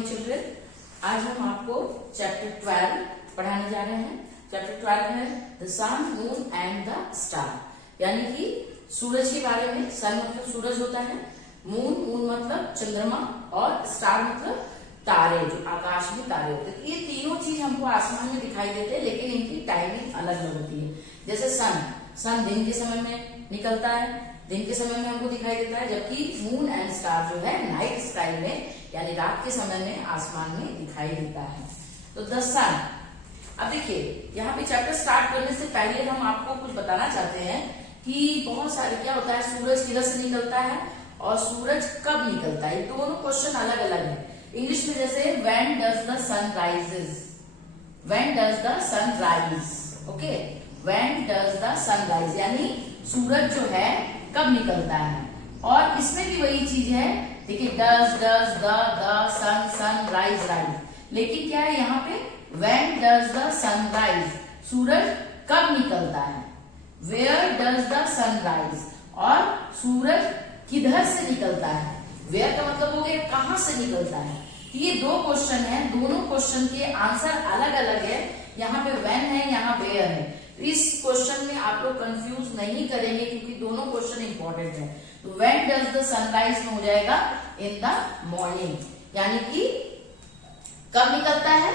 Morning children. आज हम आपको चैप्टर 12 पढ़ाने जा रहे हैं। चैप्टर 12 है the sun, moon and the star, यानी कि सूरज के बारे में। सन मतलब सूरज होता है, मून मतलब चंद्रमा, और स्टार मतलब तारे, जो आकाश में तारे होते हैं। ये तीनों चीज हमको आसमान में दिखाई देते हैं, लेकिन इनकी टाइमिंग अलग अलग होती है। जैसे सन दिन के समय में निकलता है, दिन के समय में हमको दिखाई देता है, जबकि मून एंड स्टार जो है नाइट स्काई में, यानी रात के समय में आसमान में दिखाई देता है। तो द सन, अब देखिए यहाँ पे चैप्टर स्टार्ट करने से पहले हम आपको कुछ बताना चाहते हैं कि बहुत सारे क्या होता है, सूरज किधर से निकलता है और सूरज कब निकलता है। दोनों क्वेश्चन अलग अलग है। इंग्लिश में जैसे when does the sun rises, when does the sun rise, okay, when does the sun rise, यानी सूरज जो है कब निकलता है। और इसमें भी वही चीज है, देखिए does the sun rise rise, लेकिन क्या है यहाँ पे when does the sun rise, सूरज कब निकलता है। Where does the sun rise, और सूरज किधर से निकलता है। वेयर का मतलब हो गया कहां से निकलता है। ये दो क्वेश्चन है, दोनों क्वेश्चन के आंसर अलग अलग है। यहाँ पे व्हेन है, यहाँ वेयर है। तो इस क्वेश्चन में आप लोग कंफ्यूज नहीं करेंगे, क्योंकि दोनों क्वेश्चन इंपॉर्टेंट है। तो व्हेन डज द सनराइज में हो जाएगा इन द मॉर्निंग, यानी कि कब निकलता है,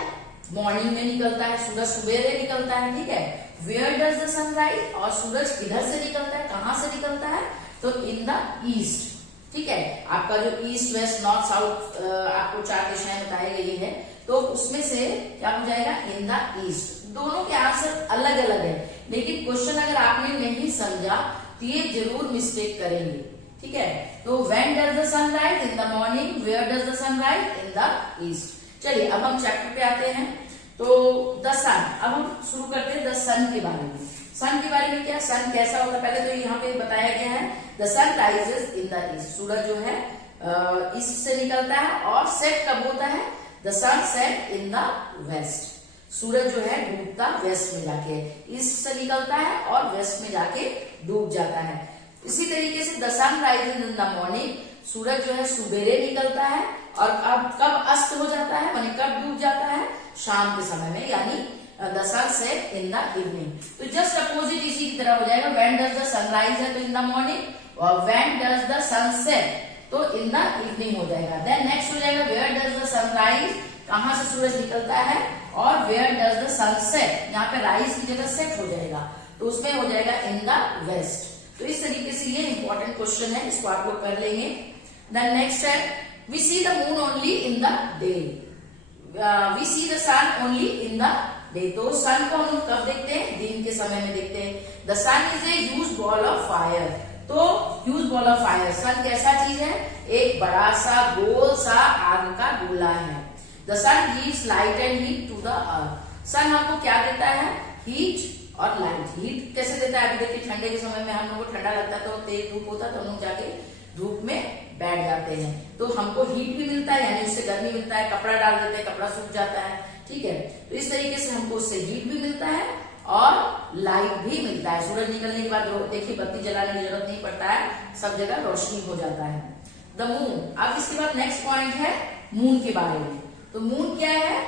मॉर्निंग में निकलता है, सूरज सवेरे निकलता है, ठीक है। वेयर डज द सनराइज, और सूरज किधर से निकलता है, कहां से निकलता है, तो इन द ईस्ट, ठीक है। आपका जो ईस्ट वेस्ट नॉर्थ साउथ आपको 4 दिशाएं बताई गई है, तो उसमें से क्या हो जाएगा, इन द ईस्ट। दोनों के आंसर अलग अलग है, लेकिन क्वेश्चन अगर आपने नहीं समझा तो ये जरूर मिस्टेक करेंगे, ठीक है। तो when does the sun rise in the morning, where does the sun rise in the east. चलिए अब हम चैप्टर पे आते हैं। तो द सन, अब हम शुरू करते हैं द सन के बारे में। सन के बारे में क्या, सन कैसा होता है, पहले तो यहाँ पे बताया गया है the sun rises in the east, सूरज जो है ईस्ट से निकलता है। और सेट कब होता है, the sun set in the west, सूरज जो है डूबता वेस्ट में जाके, ईस्ट से निकलता है और वेस्ट में जाके डूब जाता है। इसी तरीके से the sun rises in the morning, सूरज जो है सुबेरे निकलता है और अब कब अस्त हो जाता है, माने कब डूब जाता है, शाम के समय में, यानी the sun set in the evening. तो जस्ट अपोजिट इसी की तरह हो जाएगा, व्हेन डज द सनराइज है तो इन द मॉर्निंग, और व्हेन डज द सनसेट तो इन द इवनिंग हो जाएगा। देन नेक्स्ट हो जाएगा वेयर डज द सनराइज, कहां से सूरज निकलता है, और वेयर डज द सनसेट, यहाँ पे राइज की जगह सेट हो जाएगा, तो उसमें हो जाएगा इन द वेस्ट। तो इस तरीके से ये इंपॉर्टेंट क्वेश्चन है, इसको आप लोग कर लेंगे। देन नेक्स्ट है we see the moon only in the day, we see the sun only in the day. तो सन को हम लोग कब देखते हैं, दिन के समय में देखते हैं। The sun is a huge ball of fire, तो huge ball of fire, sun कैसा चीज है, एक बड़ा सा गोल सा आग का गोला है। The sun gives light and heat to the earth, sun हमको क्या देता है, हीट और लाइट। हीट कैसे देता है, अभी देखिए ठंडे के समय में हम लोग को ठंडा लगता है, तो तेज धूप होता है, तो हम लोग जाके धूप में बैठ जाते हैं, तो हमको हीट भी मिलता है, यानी उससे गर्मी मिलता है, कपड़ा डाल देते हैं, कपड़ा सूख जाता है, ठीक है। तो इस तरीके से हमको उससे हीट भी मिलता है और लाइट भी मिलता है। सूरज निकलने के बाद देखिए बत्ती जलाने की जरूरत नहीं पड़ता है, सब जगह रोशनी हो जाता है। द मून, अब इसके बाद नेक्स्ट पॉइंट है मून के बारे में। तो मून क्या है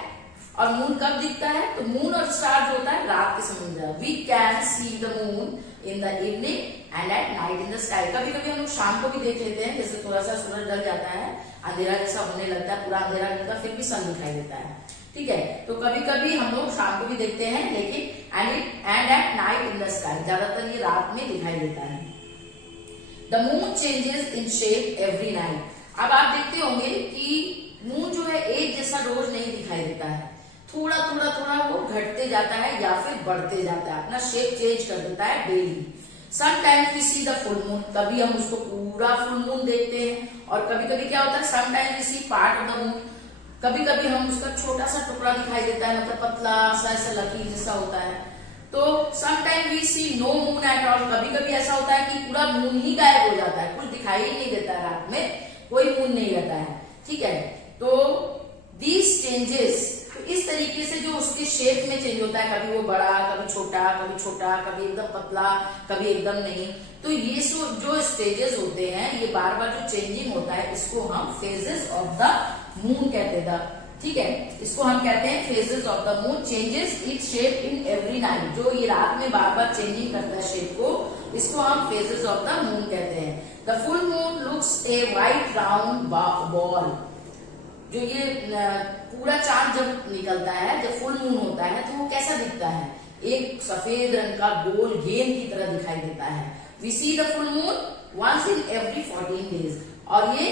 और मून कब दिखता है, तो मून और स्टार जो होता है रात के समय, we can see the moon in the evening and at night in the sky. कभी कभी हम लोग शाम को भी देख लेते हैं, जैसे थोड़ा सा सूरज ढल जाता है, अंधेरा जैसा होने लगता है, पूरा अंधेरा नहीं होता, फिर भी सन दिखाई देता है, ठीक है। तो कभी कभी हम लोग शाम को भी देखते हैं, लेकिन and at night in the sky, ज्यादातर ये रात में दिखाई देता है। The moon changes in shape every night. अब आप देखते होंगे कि मून जो है एक जैसा रोज नहीं दिखाई देता है, थोड़ा वो घटते जाता है या फिर बढ़ते जाता है, अपना शेप चेंज कर देता है daily. Sometimes we see the full moon, कभी हम उसको पूरा फुल मून देखते हैं, और कभी कभी क्या होता है, sometimes we see part of the moon, कभी कभी हम उसका छोटा सा टुकड़ा दिखाई देता है, मतलब पतला सा ऐसा लकीर जैसा होता है। तो sometime we see no moon at all, कभी कभी ऐसा होता है कि पूरा मून ही गायब हो जाता है, कुछ दिखाई ही नहीं देता है, रात में कोई मून नहीं रहता है, ठीक है। तो दीज चेंजेस, तो इस तरीके से जो उसके शेप में चेंज होता है, कभी वो बड़ा, कभी छोटा, कभी एकदम पतला, कभी एकदम नहीं। तो ये जो स्टेजेस होते हैं, ये बार बार जो चेंजिंग होता है, इसको हम फेजेस ऑफ द मून कहते थे, ठीक है। इसको हम कहते हैं phases of the moon changes its shape in every night, जो ये रात में बार बार चेंजिंग करता है शेप को, इसको हम फेजेस ऑफ द मून कहते हैं। The full moon looks a white round ball, जो ये पूरा चांद जब निकलता है, जब फुल मून होता है तो वो कैसा दिखता है, एक सफेद रंग का गोल गेंद की तरह दिखाई देता है। We see the full moon once in every 14 days, और ये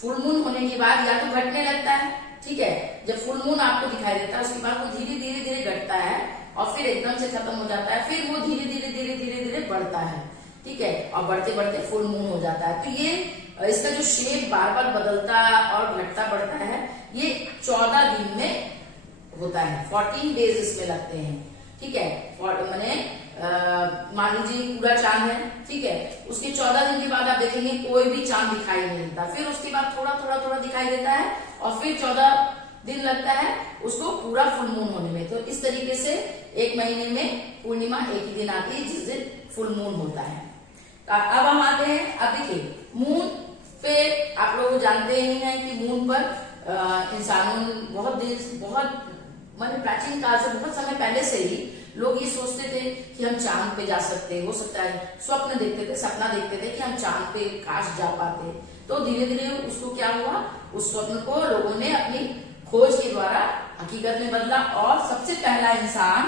फुल मून होने के बाद या तो घटने लगता है, ठीक है, जब फुल मून आपको दिखाई देता है उसके बाद वो धीरे धीरे धीरे घटता है और फिर एकदम से खत्म हो जाता है, फिर वो धीरे धीरे धीरे धीरे धीरे बढ़ता है, ठीक है, और बढ़ते बढ़ते फुल मून हो जाता है। तो ये इसका जो शेप बार बार बदलता और घटता बढ़ता है, ये 14 दिन में होता है, 14 डेज इसमें लगते हैं, ठीक है। मैंने मान लीजिए पूरा चांद है, ठीक है, उसके 14 दिन के बाद आप देखेंगे कोई भी चांद दिखाई नहीं देता, फिर उसके बाद थोड़ा थोड़ा थोड़ा दिखाई देता है और फिर 14 दिन लगता है उसको पूरा फुल मून होने में। तो इस तरीके से एक महीने में पूर्णिमा एक ही दिन आती है जिस दिन फुल मून होता है। अब हम आते हैं, अब देखिए मून पे आप लोग जानते ही हैं कि मून पर इंसानों बहुत माने प्राचीन काल से, बहुत समय पहले से ही लोग ये सोचते थे कि हम चांद पे जा सकते, हो सकता है स्वप्न देखते थे, सपना देखते थे कि हम चांद पे काश जा पाते। तो धीरे धीरे उसको क्या हुआ, उस स्वप्न को लोगों ने अपनी खोज के द्वारा हकीकत में बदला, और सबसे पहला इंसान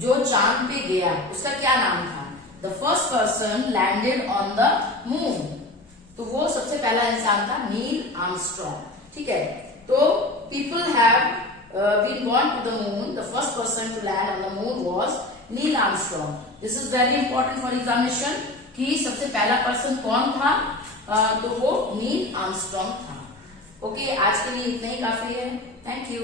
जो चांद पे गया उसका क्या नाम था, the first person landed on the moon, तो वो सबसे पहला इंसान था नील आर्मस्ट्रॉन्ग, ठीक है। तो people have been born to the moon. The first person to land on the moon was Neil Armstrong. This is very important for examination कि सबसे पहला पर्सन कौन था, तो वो नील आर्मस्ट्रॉन्ग था। ओके, आज के लिए इतना ही काफी है। Thank you.